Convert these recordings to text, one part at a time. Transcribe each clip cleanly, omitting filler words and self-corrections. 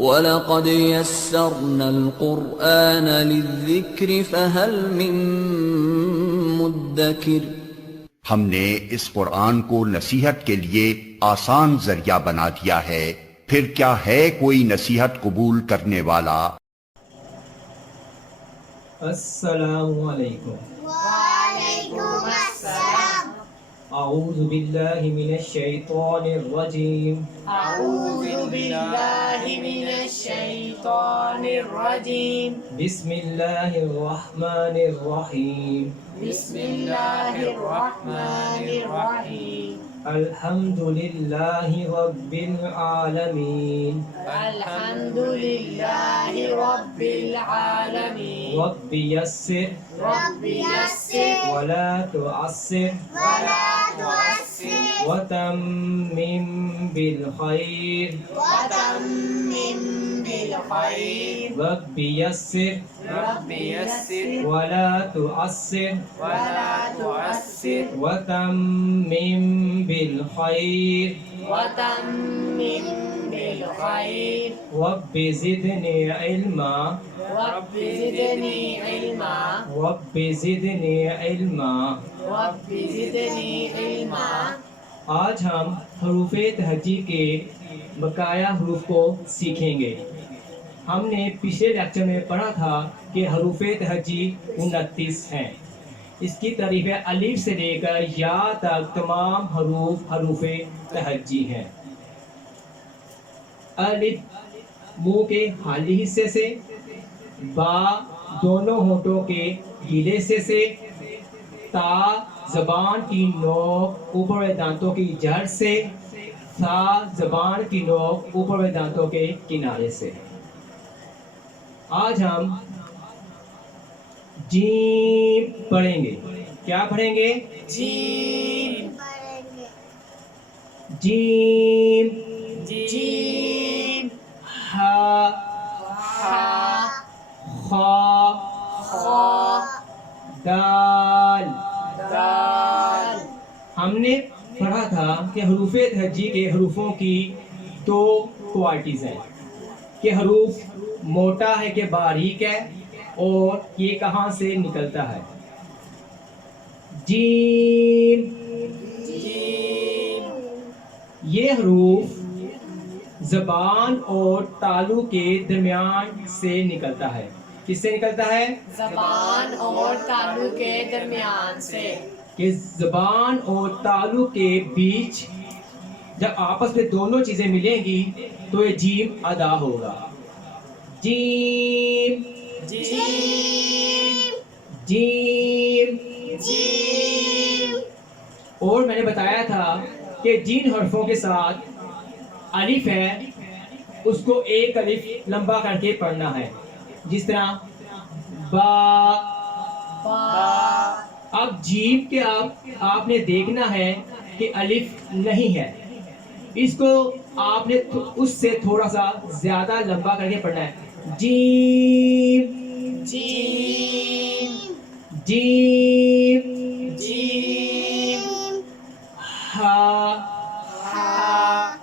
وَلَقَدْ يَسَّرْنَا الْقُرْآنَ لِلذِّكْرِ فَهَلْ مِن مُدَّكِرٍ۔ ہم نے اس قرآن کو نصیحت کے لیے آسان ذریعہ بنا دیا ہے، پھر کیا ہے کوئی نصیحت قبول کرنے والا؟ السلام علیکم۔ وعلیکم السلام۔ اعوذ باللہ من الشیطان الرجیم۔ اعوذ باللہ من الشیطان الرجیم۔ بسم اللہ الرحمن الرحیم۔ بسم اللہ الرحمن الرحیم۔ الحمد للہ رب العالمین۔ الحمد للہ رب العالمین۔ رب یسر رب یسر ولا تعسر ولا تعسر وتمم بالخیر۔ وتمم بالخیر۔ رب یسر رب یسر ولا تعسر ولا تعسر وتمم بالخیر۔ وتمم بالخیر۔ رب زدنی علما رب زدنی علما رب زدنی علما۔ رب زدنی علما۔ آج ہم حروف تہجی کے بقایا حروف کو سیکھیں گے۔ ہم نے پچھلے لیکچر میں پڑھا تھا کہ حروف تہجی 29 ہیں۔ اس کی تعریف الف سے لے کر یا تک تمام حروف تہجی ہیں۔ الف منہ کے حالی حصے سے، با دونوں ہونٹوں کے گیلے حصے سے، تا زبان کی نوک اوپر والے دانتوں کی جڑ سے، ثا زبان کی نوک اوپر والے دانتوں کے کنارے سے۔ آج ہم جیم پڑھیں گے۔ کیا پڑھیں گے؟ جیم جیم، جیم ہا، ہا خا، خا دال۔ دال۔ ہم نے پڑھا تھا کہ حروف تہجی کے حروفوں کی دو کوالٹیز ہیں، کہ حروف موٹا ہے کہ باریک ہے، اور یہ کہاں سے نکلتا ہے۔ جیم، جیم یہ حروف زبان اور تالو کے درمیان سے نکلتا ہے۔ کس سے نکلتا ہے؟ زبان اور تالو کے درمیان سے۔ کہ زبان اور تالو کے بیچ جب آپس میں دونوں چیزیں ملیں گی تو یہ جیم ادا ہوگا۔ جیم، جیم جیم۔ جیم۔ اور میں نے بتایا تھا کہ جن حرفوں کے ساتھ الف ہے اس کو ایک الف لمبا کر کے پڑھنا ہے، جس طرح با۔ با۔ اب جیم کے آپ نے دیکھنا ہے کہ الف نہیں ہے، اس کو آپ نے اس سے تھوڑا سا زیادہ لمبا کر کے پڑھنا ہے۔ جیم، جیم جیم، جیم ہا، ہا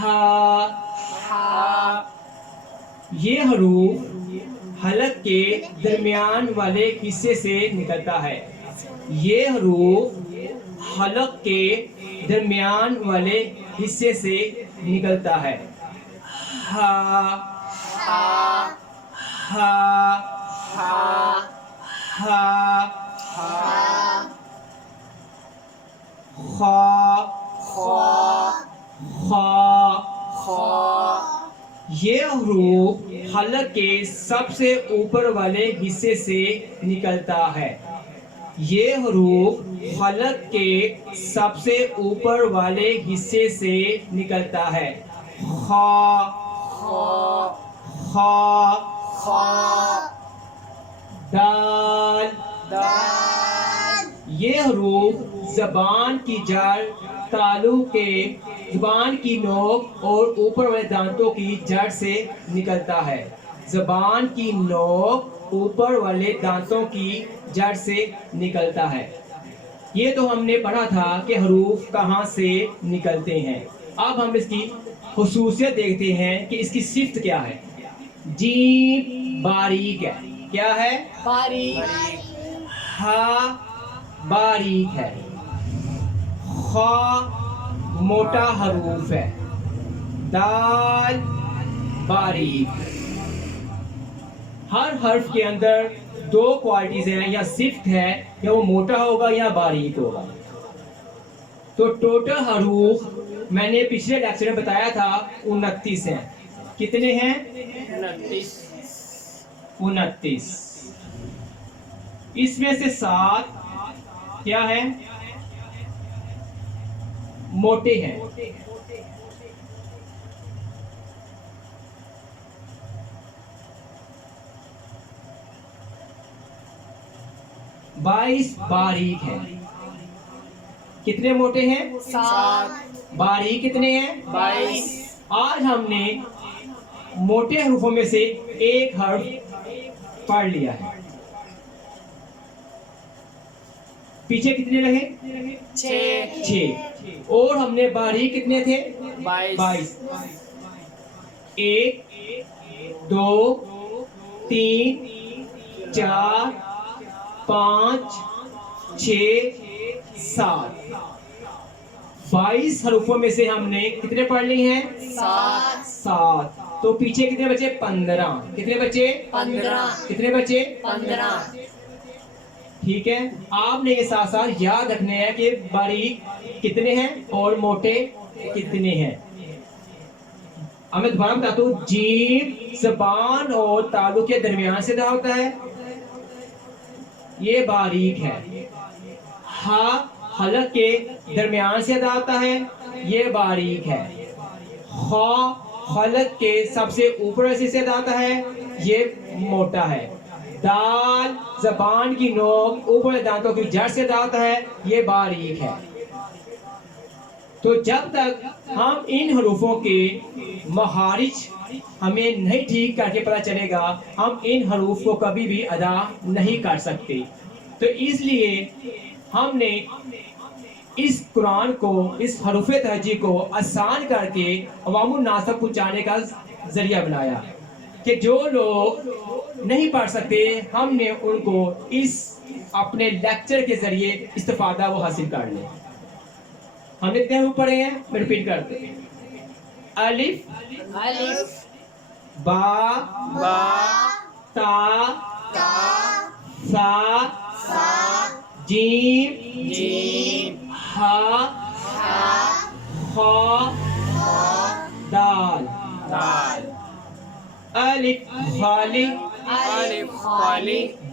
ہا۔ ہا۔ یہ حروف حلق کے درمیان والے حصے سے نکلتا ہے۔ یہ حروف حلق کے درمیان والے حصے سے نکلتا ہے۔ ہا، ہا ہا، ہا ہا، ہا خا، خا خا۔ خا۔ یہ حروف حلق کے سب سے اوپر والے حصے سے نکلتا ہے۔ یہ حروف حلق کے سب سے اوپر والے حصے سے نکلتا ہے۔ خا، خا خا، خا دال۔ دال۔ یہ حروف زبان کی جڑ، تالو کے زبان کی نوک اور اوپر والے دانتوں کی جڑ سے نکلتا ہے۔ زبان کی نوک اوپر والے دانتوں کی جڑ سے نکلتا ہے۔ یہ تو ہم نے پڑھا تھا کہ حروف کہاں سے نکلتے ہیں۔ اب ہم اس کی خصوصیت دیکھتے ہیں کہ اس کی صفت کیا ہے. جیم باریک ہے. کیا ہے؟ باریک. ہا باریک ہے. خا موٹا حروف ہے. دال باریک. ہر حرف کے اندر دو کوالٹیز ہیں، یا صفت ہے یا وہ موٹا ہوگا یا باریک ہوگا. تو ٹوٹل حروف میں نے پچھلے لیکچر میں بتایا تھا 29 ہیں. کتنے ہیں؟ 29. اس میں سے 7 کیا ہے؟ موٹے ہیں. بائیس باریک ہیں. کتنے موٹے ہیں؟ 7. باریک کتنے ہیں؟ 22. آج ہم نے موٹے حروفوں میں سے ایک حرف پڑھ لیا ہے. پیچھے کتنے لگے؟ 6. اور ہم نے باریک کتنے تھے؟ 22. 1 2 3 4 5 6 7. 22 حروفوں میں سے ہم نے کتنے پڑھ لی ہیں؟ 7. تو پیچھے کتنے بچے؟ 15. کتنے بچے؟ 15. کتنے بچے؟ 15. ٹھیک ہے. آپ نے یہ ساتھ ساتھ یاد رکھنے ہیں کہ باریک کتنے ہیں اور موٹے کتنے ہیں. اب میں دوبارہ بتاتا ہوں. جیم زبان اور تالو کے درمیان سے ادا ہوتا ہے، یہ باریک ہے. ہا حلق کے درمیان سے ادا ہوتا ہے، یہ باریک ہے. خا حلق کے سب سے اوپر سے ادا ہوتا ہے، یہ موٹا ہے. دال زبان کی نوک اوپر دانتوں کی جڑ سے ادا ہوتا ہے، یہ باریک ہے. تو جب تک ہم ان حروفوں کے مخارج ہمیں نہیں ٹھیک کر کے پتہ چلے گا، ہم ان حروف کو کبھی بھی ادا نہیں کر سکتے. تو اس لیے ہم نے اس قرآن کو، اس حروف تہجی کو آسان کر کے عوام الناس تک پہنچانے کا ذریعہ بنایا کہ جو لوگ نہیں پڑھ سکتے ہم نے ان کو اس اپنے لیکچر کے ذریعے استفادہ وہ حاصل کر لیں. ہم نے کتنے حروف پڑھے ہیں؟ میں ریپیٹ کرتے ہیں. الف با تا سا جیم ہا خا دال. الف خالی،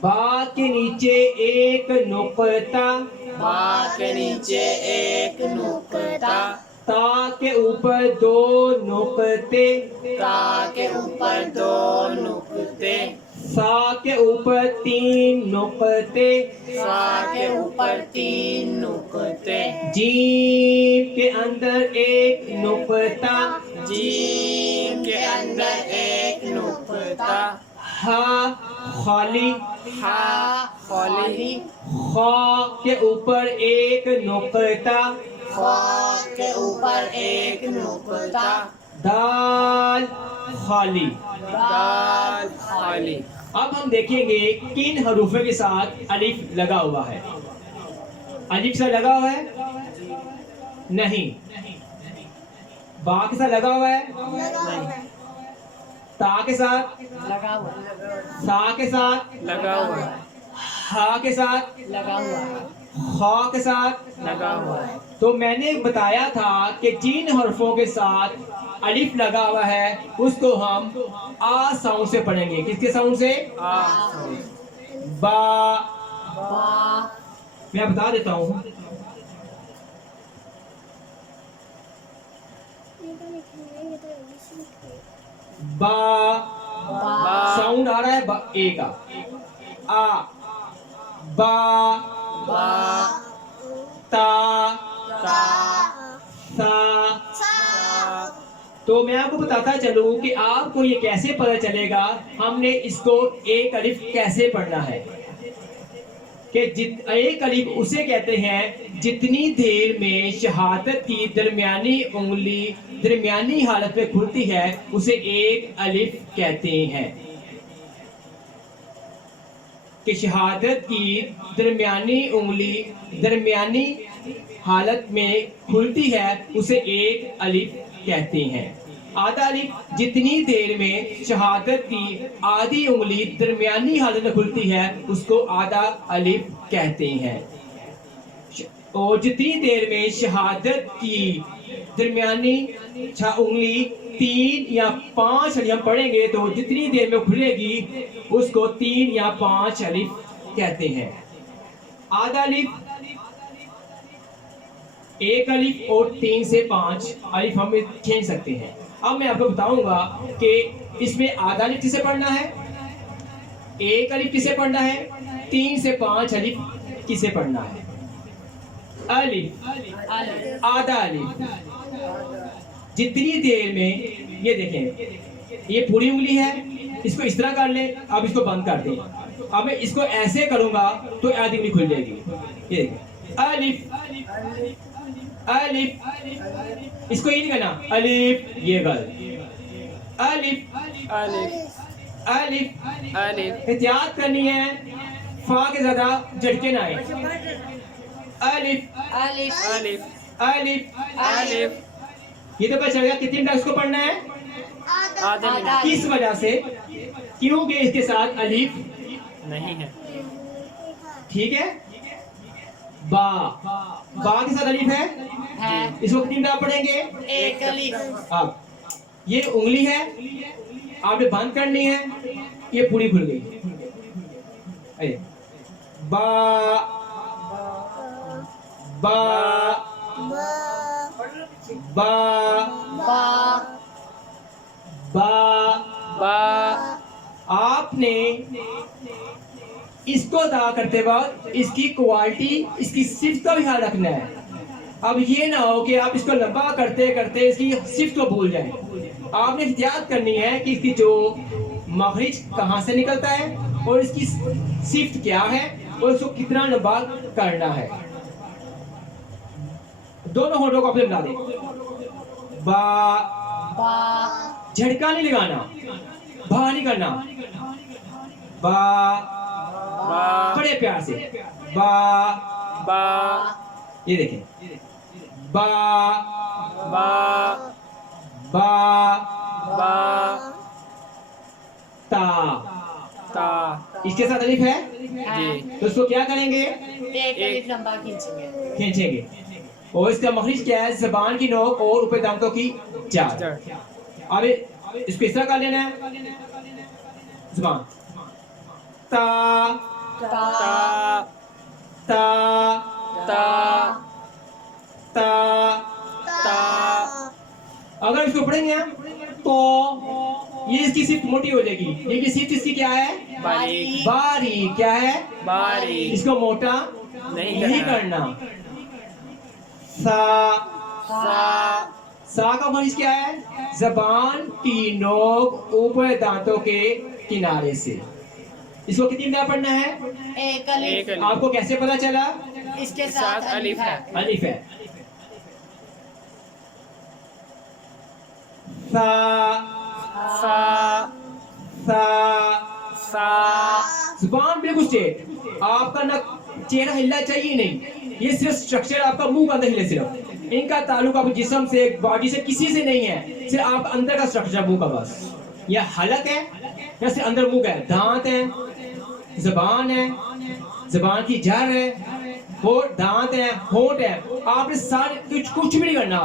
با کے نیچے ایک نقطہ، تا کے اوپر 2 نقطے، سا کے اوپر 3 نقطے، جیم کے اندر ایک نقطہ، ہا خالی، خا کے اوپر ایک نقطہ، دال خالی. اب ہم دیکھیں گے کن حروفوں کے ساتھ الف لگا ہوا ہے. الف کے ساتھ لگا ہوا ہے؟ نہیں. با کے ساتھ لگا ہوا ہے؟ تا کے ساتھ لگا ہوا. سا کے ساتھ لگا ہوا. ہا کے ساتھ لگا ہوا. خا کے ساتھ لگا ہوا. تو میں نے بتایا تھا کہ جن حرفوں کے ساتھ الف لگا ہوا ہے اس کو ہم آ ساؤنڈ سے پڑھیں گے. کس کے ساؤنڈ سے؟ با. میں بتا دیتا ہوں. با ساؤنڈ آ رہا ہے با اے کا. آ با تا سا. تو میں آپ کو بتاتا چلوں کہ آپ کو یہ کیسے پتہ چلے گا ہم نے اس کو ایک الف کیسے پڑھنا ہے. کہ ایک الف اسے کہتے ہیں جتنی دیر میں شہادت کی درمیانی انگلی درمیانی حالت میں کھلتی ہے اسے ایک الف کہتے ہیں. کہ شہادت کی درمیانی انگلی درمیانی حالت میں کھلتی ہے اسے ایک الف کہتے ہیں. آدھا الف جتنی دیر میں شہادت کی آدھی انگلی درمیانی حالت میں کھلتی ہے اس کو آدھا الف کہتے ہیں. اور جتنی دیر میں شہادت کی درمیانی انگلی 3 یا 5 الف پڑھیں گے تو جتنی دیر میں کھلے گی اس کو 3 یا 5 الف کہتے ہیں. آدھا الف 1 الف اور 3 سے 5 الف ہم کھینچ سکتے ہیں. اب میں آپ کو بتاؤں گا کہ اس میں آدھا الف کسے پڑھنا ہے, 1 الف کسے پڑھنا ہے, 3 سے 5 الف کسے پڑھنا ہے. الف آدھا الف جتنی دیر میں یہ دیکھیں یہ پوری انگلی ہے اس کو اس طرح کر لیں, اب اس کو بند کر دیں. اب میں اس کو ایسے کروں گا تو آدھی انگلی کھل جائے گی. یہ دیکھیں الف الف اس کو یہ نہیں کہنا الف یہ غلط. الف الف الف الف احتیاط کرنی ہے فا کے زیادہ جھٹکے نہ آئے. الف الف الف الف الف یہ تو پتہ چل گیا کتنی منٹ اس کو پڑھنا ہے. آدھا منٹ کس وجہ سے, کیونکہ اس کے ساتھ الف نہیں ہے. ٹھیک ہے. با با کے ساتھ الف ہے, ہے اس کو کتنی منٹ پڑھیں گے. 1 الف. اب یہ انگلی ہے آپ نے بند کرنی ہے, یہ پوری کھل گئی. اے با با با با با با آپ نے اس کو ادا کرتے وقت اس کی کوالٹی اس کی صفت کا بھی خیال رکھنا ہے. اب یہ نہ ہو کہ آپ اس کو لمبا کرتے کرتے اس کی صفت کو بھول جائیں. آپ نے احتیاط کرنی ہے کہ اس کی جو مخرج کہاں سے نکلتا ہے اور اس کی صفت کیا ہے اور اس کو کتنا لمبا کرنا ہے. دونوں ہونٹوں کو اپنے ملا دیں. با با جھٹکا نہیں لگانا, بھا نہیں کرنا. با با بڑے پیار سے با با یہ دیکھیں با با با با تا. تا اس کے ساتھ الف ہے جی تو اس کو کیا کریں گے, 1 الف لمبا کھینچیں گے. کھینچیں گے. اور اس کا مخرج کیا ہے, زبان کی نوک اور اوپر دانتوں کی جڑ. اب اس کو اس طرح کر لینا ہے زبان تا تا تا تا تا تا. تا اگر اس کو پڑھیں گے تو یہ اس کی صفت موٹی ہو جائے گی, لیکن صفت اس کی کیا ہے, باریک باریک. کیا ہے, باریک اس کو موٹا نہیں کرنا. سا سا سا کا مخرج کیا ہے, زبان کی نوک اوپر دانتوں کے کنارے سے. اس کو کتنی دفعہ پڑھنا ہے, 1 ایک الف. آپ کو کیسے پتا چلا, اس کے ساتھ الف ہے. الف ہے. سا سا سا سا زبان بالکل اسٹریٹ, آپ کا نہ چہرہ ہلنا چاہیے نہیں, یہ صرف سٹرکچر آپ کا منہ کا اندر ہلے. صرف ان کا تعلق آپ جسم سے باڈی سے کسی سے نہیں ہے, صرف آپ اندر کا سٹرکچر منہ کا بس. یہ حلق ہے یا صرف اندر منہ کا ہے, دانت ہے, زبان ہے, زبان کی جڑ ہے, اور دانت ہے, ہونٹ ہے. آپ نے سارے کچھ بھی نہیں کرنا,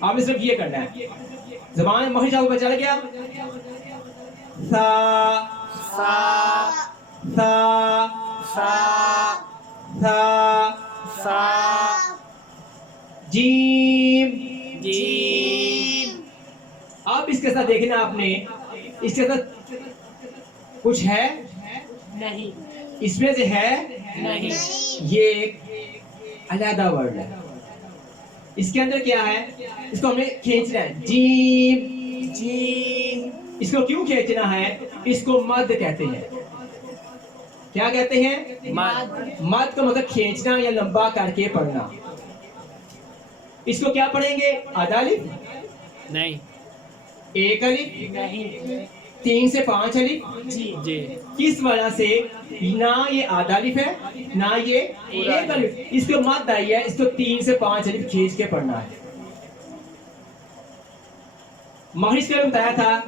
آپ نے صرف یہ کرنا ہے. زبان مخرج آپ کو چل گیا, سا سا سا سا سا سا جیم. جیم. اب اس کے ساتھ دیکھنا آپ نے, اس کے ساتھ کچھ ہے, نہیں اس میں سے ہے نہیں. یہ ایک علیحدہ ورڈ ہے. اس کے اندر کیا ہے, اس کو ہمیں کھینچنا ہے, جیم جیم. اس کو کیوں کھینچنا ہے, اس کو مد کہتے ہیں. کیا کہتے ہیں؟ مد مد کا مطلب کھینچنا یا لمبا کر کے پڑھنا. اس کو کیا پڑھیں گے؟ آدھا الف، نہیں. ایک الف، 3 سے 5 الف. جی. کس وجہ سے؟ نہ یہ آدھا الف ہے نہ یہ ایک الف. اس کو مد آئی ہے، اس کو 3 سے 5 الف کھینچ کے پڑھنا ہے. مخرج کا بتایا تھا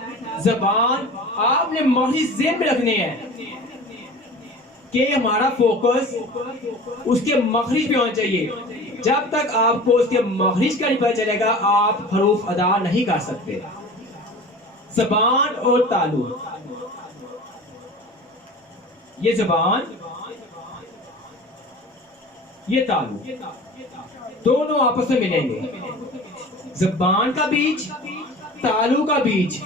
زبان آپ نے مخرج ذہن میں رکھنے ہیں کہ ہمارا فوکس اس کے مخرج پہ ہونا چاہیے. جب تک آپ کو اس کے مخرج کا نہیں پتہ چلے گا آپ حروف ادا نہیں کر سکتے. زبان اور تالو، یہ زبان یہ تالو دونوں آپس میں ملیں گے. زبان کا بیچ، تالو کا بیچ.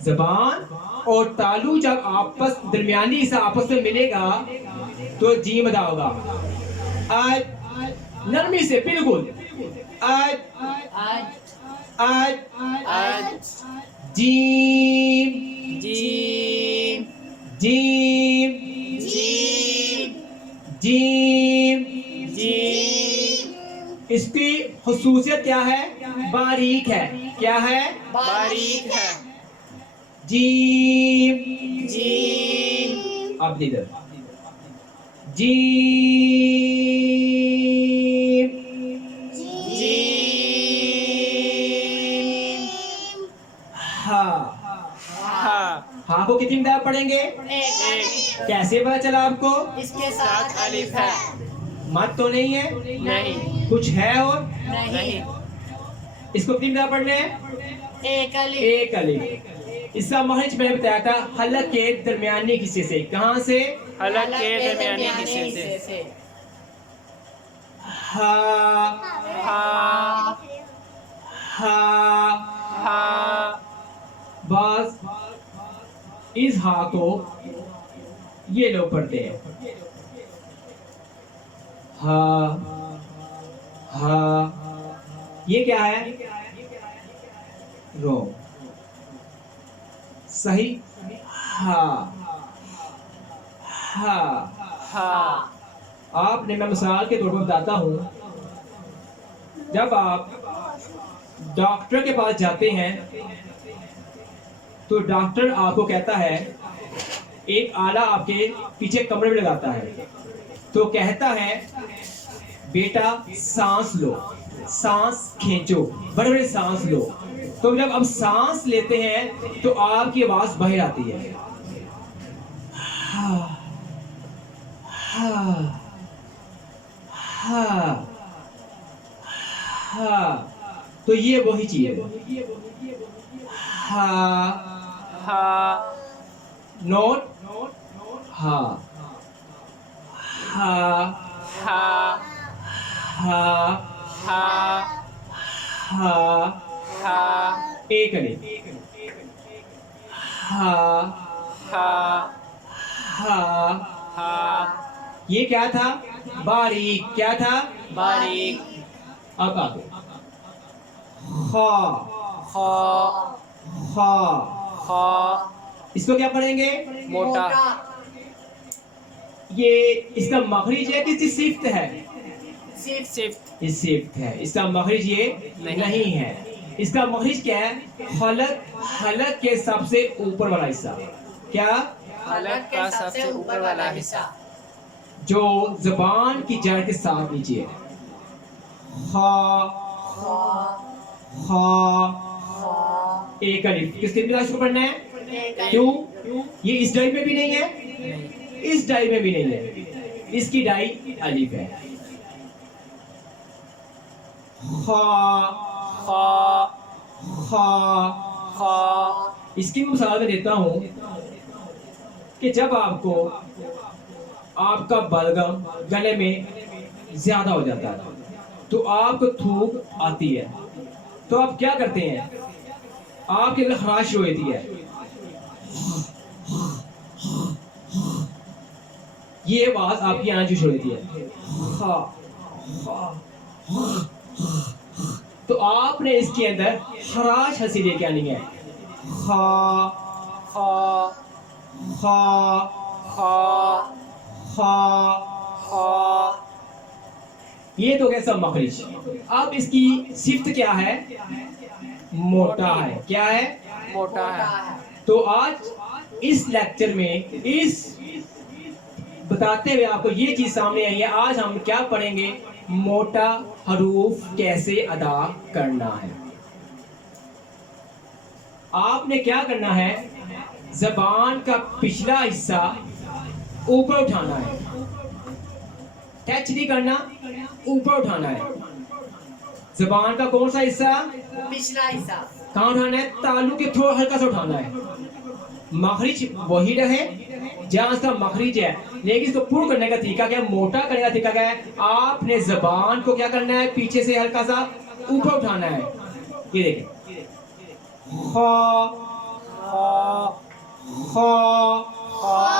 زبان اور تالو جب آپس درمیانی حصہ آپس میں ملے گا تو جیم ادا ہوگا. آج نرمی سے بالکل آج آج جیم جیم جیم جیم. جیم. اس کی خصوصیت کیا ہے؟ باریک ہے. کیا ہے؟ باریک ہے. جیم جیم. اب ادھر جیم جیم. ہا. ہا. ہا کو کتنی مرتبہ پڑھیں گے؟ ایک. کیسے پتا چلا آپ کو؟ اس کے ساتھ ساتھ الف ہے. مت تو نہیں ہے، نہیں. کچھ ہے اور نہیں. اس کو کتنی مرتبہ پڑھنا ہے؟ ایک الف. ایک الف. اس کا مخرج میں نے بتایا تھا حلق کے درمیانی حصے سے. کہاں سے؟ حلق کے درمیانی حصے سے. ہا ہا. ہا. ہا. بعض اس ہا کو یہ لوگ پڑھتے ہیں ہا ہا. یہ کیا ہے؟ رو. صحیح. ہا ہا. ہا. آپ نے، میں مثال کے طور پر بتاتا ہوں، جب آپ ڈاکٹر کے پاس جاتے ہیں تو ڈاکٹر آپ کو کہتا ہے، ایک آلہ آپ کے پیچھے کمرے میں لگاتا ہے تو کہتا ہے بیٹا سانس لو، سانس کھینچو، بڑے بڑے سانس لو. تو جب اب سانس لیتے ہیں تو آپ کی آواز باہر آتی ہے. ہا ہا ہا ہا. تو یہ وہی چیز ہے. ہا ہا. نوٹ ہا ہا ہا. ہا ہا. ہا. ہا. ایک الف. ہا ہا. ہا. ہا. یہ کیا تھا؟ باریک. کیا تھا؟ باریک. اب آگے خا خا. خا. خا. اس کو کیا پڑھیں گے؟ موٹا. یہ اس کا مخرج ہے کس کی صفت ہے؟ صفت. اس صفت ہے. اس کا مخرج یہ نہیں ہے. اس کا مخرج کیا ہے؟ حلق کے سب سے اوپر والا حصہ. کیا؟ حلق کا سب سے اوپر والا حصہ. جو زبان کی جڑ کے ساتھ نیچے ہے. خا خا. ایک الف. کس کے بنا اس کو پڑھنا ہے؟ کیوں؟ یہ اس ڈائی میں بھی نہیں ہے، اس ڈائی میں بھی نہیں ہے، اس کی ڈائی الف ہے. خا خا. خا. خا. اس کی مثال میں دیتا ہوں کہ جب آپ کو آپ کا بلغم گلے میں زیادہ ہو جاتا ہے تو آپ کو تھوک آتی ہے تو آپ کیا کرتے ہیں؟ آپ کے اندر خراش ہو جاتی ہے. یہ آواز آپ کی آنا شروع ہوتی ہے. خا خا. تو آپ نے اس کے اندر خراش ہنسی لے کے آنی ہے. خا خا خا خا خا. خا. یہ تو گئے سب مخرج. اب اس کی صفت کیا ہے؟ موٹا ہے. کیا ہے؟ موٹا ہے. تو آج اس لیکچر میں اس بتاتے ہوئے آپ کو یہ چیز سامنے آئی ہے. آج ہم کیا پڑھیں گے؟ موٹا حروف کیسے ادا کرنا ہے. آپ نے کیا کرنا ہے؟ زبان کا پچھلا حصہ اوپر اٹھانا ہے. ٹچ نہیں کرنا, اوپر اٹھانا ہے. زبان کا کون سا حصہ؟ پچھلا حصہ. کہاں اٹھانا ہے؟ تالو کے تھوڑا ہلکا سا اٹھانا ہے. مخرج وہی رہے جہاں اس کا مخرج ہے, لیکن اس کو پر کرنے کا طریقہ کیا ہے؟ موٹا کرنے کا طریقہ کیا ہے؟ آپ نے زبان کو کیا کرنا ہے؟ پیچھے سے ہلکا سا اوپر اٹھانا ہے. یہ دیکھیں, خا خا خا خا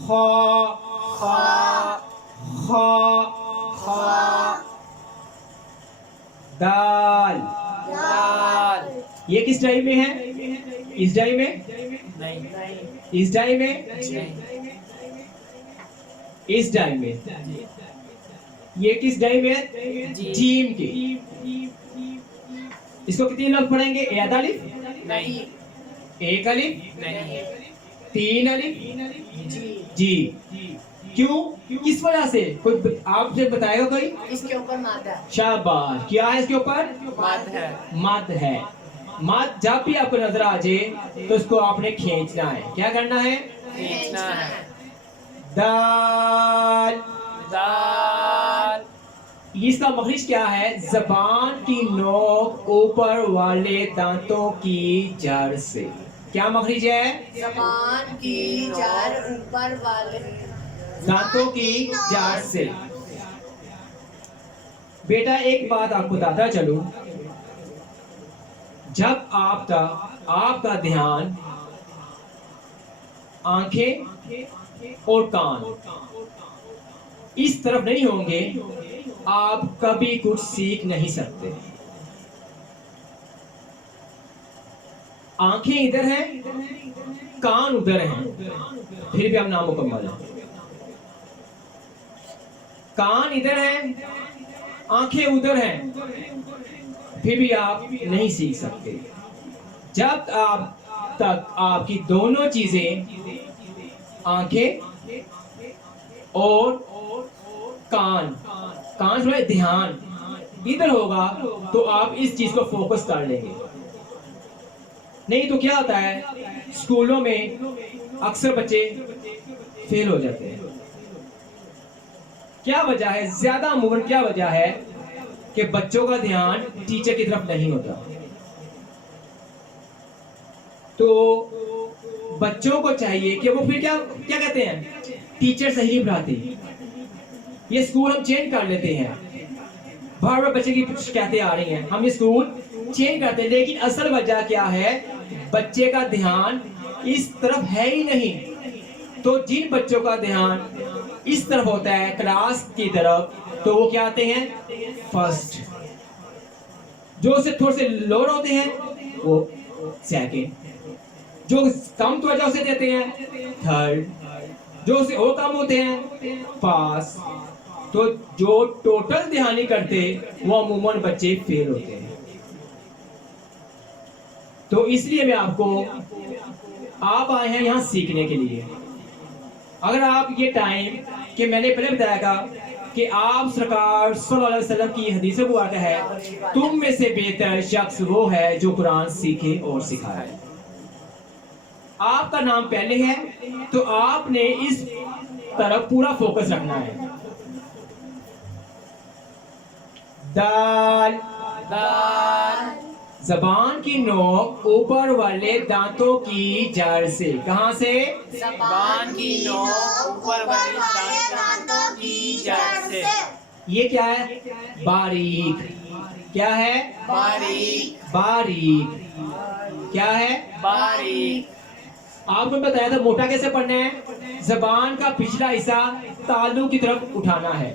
خا خا خا خا. دال. دال. یہ کس ٹائم میں ہے؟ اس ٹائم میں, نہیں. اس ٹائم میں, نہیں. اس ٹائم میں. یہ کس ٹائم میں؟ جیم کی. اس کو کتنے لفظ پڑھیں گے؟ ایک الف, نہیں. ایک الف, نہیں. تین الف, جی. کیوں؟ کس وجہ سے؟ کوئی آپ سے بتائے گا کوئی؟ اس کے اوپر مادہ. شاباش. کیا ہے اس کے اوپر؟ مد ہے. مد ہے. مد جب بھی آپ کو نظر آ جائے تو اس کو آپ نے کھینچنا ہے. کیا کرنا ہے؟ کھینچنا ہے. دال. دال. اس کا مخرج کیا ہے؟ زبان کی نوک اوپر والے دانتوں کی جڑ سے. کیا مخرج ہے؟ زبان کی جڑ اوپر والے دانتوں کی جڑ سے. بیٹا ایک بات آپ کو بتاتا چلوں, جب آپ کا دھیان آنکھیں اور کان اس طرف نہیں ہوں گے, آپ کبھی کچھ سیکھ نہیں سکتے. آنکھیں ادھر ہیں, کان ادھر ہیں, پھر بھی ہم نامکمل ہیں. کان ادھر ہیں, آنکھیں ادھر ہیں, پھر بھی آپ نہیں سیکھ سکتے. جب تک آپ کی دونوں چیزیں, آنکھیں اور کان جو ہے دھیان ادھر ہوگا, تو آپ اس چیز کو فوکس کر لیں گے. نہیں تو کیا ہوتا ہے, اسکولوں میں اکثر بچے فیل ہو جاتے ہیں. کیا وجہ ہے؟ زیادہ عموماً کیا وجہ ہے کہ بچوں کا دھیان ٹیچر کی طرف نہیں ہوتا. تو بچوں کو چاہیے کہ وہ پھر کیا کہتے ہیں, ٹیچر صحیح نہیں پڑھاتے, یہ اسکول ہم چینج کر لیتے ہیں. بار بار بچے کی شکایتیں آ رہی ہیں, ہم یہ اسکول چینج کرتے ہیں. لیکن اصل وجہ کیا ہے؟ بچے کا دھیان اس طرف ہے ہی نہیں. تو جن بچوں کا دھیان اس طرف ہوتا ہے, کلاس کی طرف, تو وہ کیا آتے ہیں؟ فرسٹ. جو اسے تھوڑے سے لوور ہوتے ہیں وہ سیکنڈ. جو کم توجہ اسے دیتے ہیں تھرڈ. جو اسے اور کم ہوتے ہیں پاس. تو جو ٹوٹل دھیان نہیں کرتے وہ عموماً بچے فیل ہوتے ہیں. تو اس لیے میں آپ آئے ہیں یہاں سیکھنے کے لیے. اگر آپ یہ ٹائم کہ میں نے پہلے بتایا تھا کہ آپ سرکار صلی اللہ علیہ وسلم کی حدیث مبارکہ ہے, تم میں سے بہتر شخص وہ ہے جو قرآن سیکھے اور سکھائے. آپ کا نام پہلے ہے تو آپ نے اس طرف پورا فوکس رکھنا ہے. دال. دال. زبان کی نوک اوپر والے دانتوں کی جڑ سے. کہاں سے؟ زبان کی نوک اوپر والے دانتوں کی جڑ سے. یہ کیا ہے؟ باریک. کیا ہے؟ باریک. باریک. کیا ہے؟ باریک. آپ کو بتایا تھا موٹا کیسے پڑھنا ہے. زبان کا پچھلا حصہ تالو کی طرف اٹھانا ہے.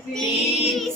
3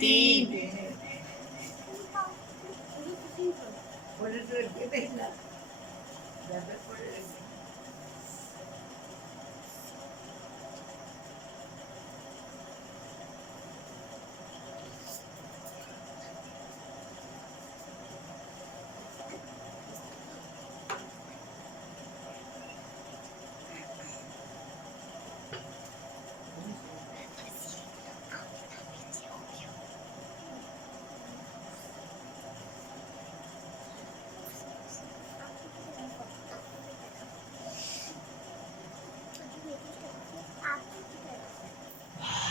3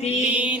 3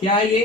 کیا ہے یہ؟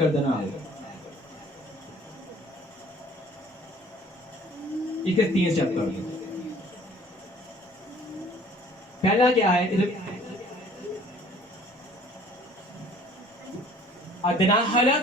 گردن آ گئی. اس کے 3 اسٹیپ کر دیں. پہلا کیا ہے؟ ادنا حلق،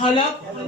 حلق،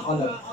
حلق.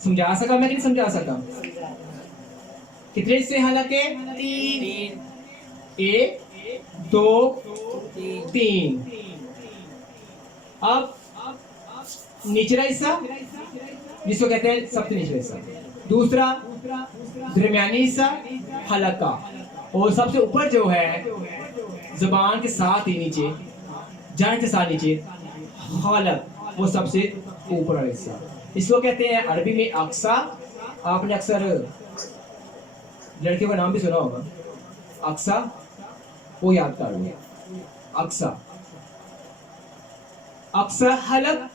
سمجھا سکا میں کہ نہیں سمجھا سکا؟ کتنے سے حلق ہے؟ 3 1 2 3. اب نچلا حصہ جس کو کہتے ہیں سب سے نچلا حصہ، دوسرا درمیانی حصہ حلق کا، اور سب سے اوپر جو ہے زبان کے ساتھ ہی نیچے، جان کے ساتھ نیچے حلق، وہ سب سے اوپر والا حصہ. اس کو کہتے ہیں عربی میں اقصا. آپ نے اکثر لڑکیوں کا نام بھی سنا ہوگا اقصا، وہ یاد کر لیں. اقصا، اقصی حلق،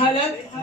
حلق،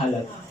حلق.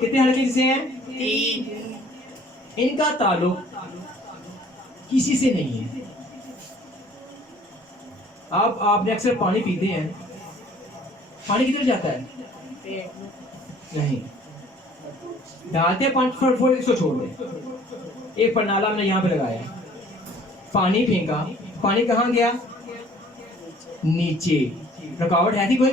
کتنے حلقے سے ہیں؟ 3 ان کا تعلق کسی سے نہیں ہے. آپ نے اکثر پانی پیتے ہیں، پانی کدھر جاتا ہے؟ نہیں، ڈالتے ہیں پانی، فٹ اس کو چھوڑ دیں. ایک پرنالا ہم نے یہاں پہ لگایا، پانی پھینکا، پانی کہاں گیا؟ نیچے. رکاوٹ ہے تھی کوئی؟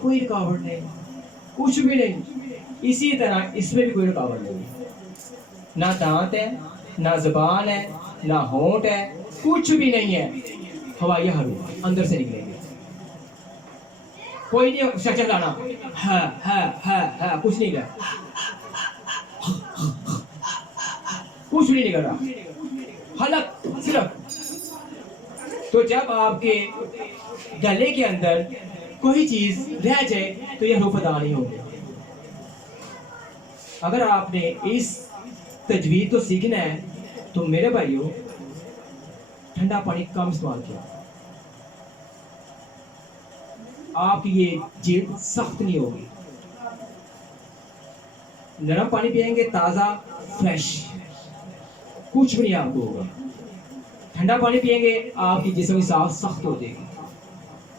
کوئی رکاوٹ نہیں، کچھ بھی نہیں. اسی طرح اس میں بھی کوئی رکاوٹ نہیں، نہ دانت ہے، نہ زبان ہے، نہ ہونٹ ہے، کچھ بھی نہیں ہے. ہوائی حروف اندر سے نکلیں گے. کوئی نہیں شکل لانا ہے کچھ نہیں ہے، کچھ بھی نہیں نکل رہا. حلق صرف. تو جب آپ کے گلے کے اندر کوئی چیز رہ جائے تو یہ حروف ادا نہیں ہوگی. اگر آپ نے اس تجوید کو سیکھنا ہے تو میرے بھائیوں ٹھنڈا پانی کم استعمال کیا. آپ کی یہ جلد سخت نہیں ہوگی. نرم پانی پئیں گے، تازہ فریش، کچھ بھی نہیں آپ کو ہوگا. ٹھنڈا پانی پئیں گے آپ کی جسم کی سانس سخت ہو جائے گی،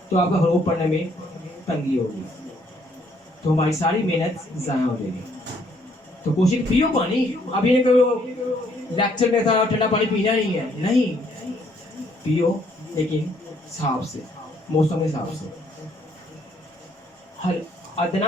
تو آپ کا حروف پڑھنے میں تنگی ہوگی، تو ہماری ساری محنت ضائع ہو جائے گی. تو کوشش پیو پانی. ابھی نہیں کہ لیکچر میں تھا ٹھنڈا پانی پینا نہیں ہے، نہیں، پیو لیکن حساب سے، موسم کے حساب سے. ادنا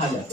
حلق.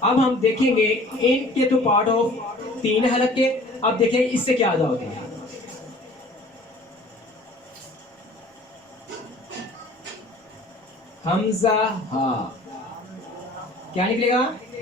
اب ہم دیکھیں گے ان کے تو پارٹ آف 3 حلق کے. اب دیکھیں اس سے کیا ادا ہوتے ہیں. حمزہ ہا کیا نکلے گا؟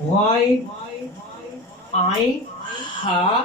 غائن، عین، ہا،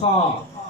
خا.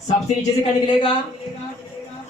سب سے نیچے سے کیا نکلے گا؟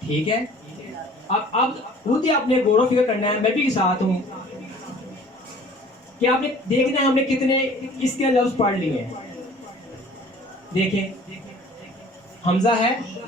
ٹھیک ہے. اب خود ہی آپ نے غور و فکر کرنا ہے، میں بھی ساتھ ہوں، کہ آپ نے دیکھنا ہے ہم نے کتنے اس کے لفظ پڑھ لیے ہیں. دیکھیں، حمزہ ہے،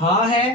ہا ہے،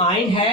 عین ہے،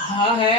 ہا ہے،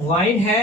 غائن ہے،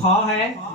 خا ہے.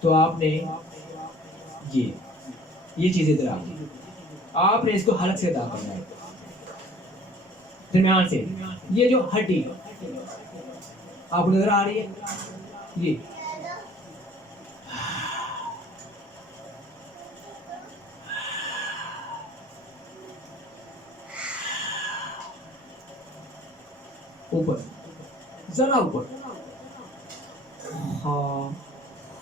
تو آپ نے یہ چیزیں ادھر آ گئی. آپ نے اس کو حلق سے ادا کرنا ہے، درمیان سے. یہ جو ہڈی آپ کو نظر آ رہی ہے، یہ اوپر، ذرا اوپر. ہاں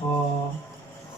ہاں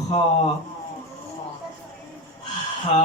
ہا، ہا،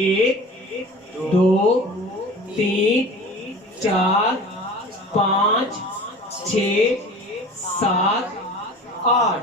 1 2 3 4 5 6 7 8।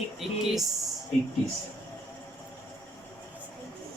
21।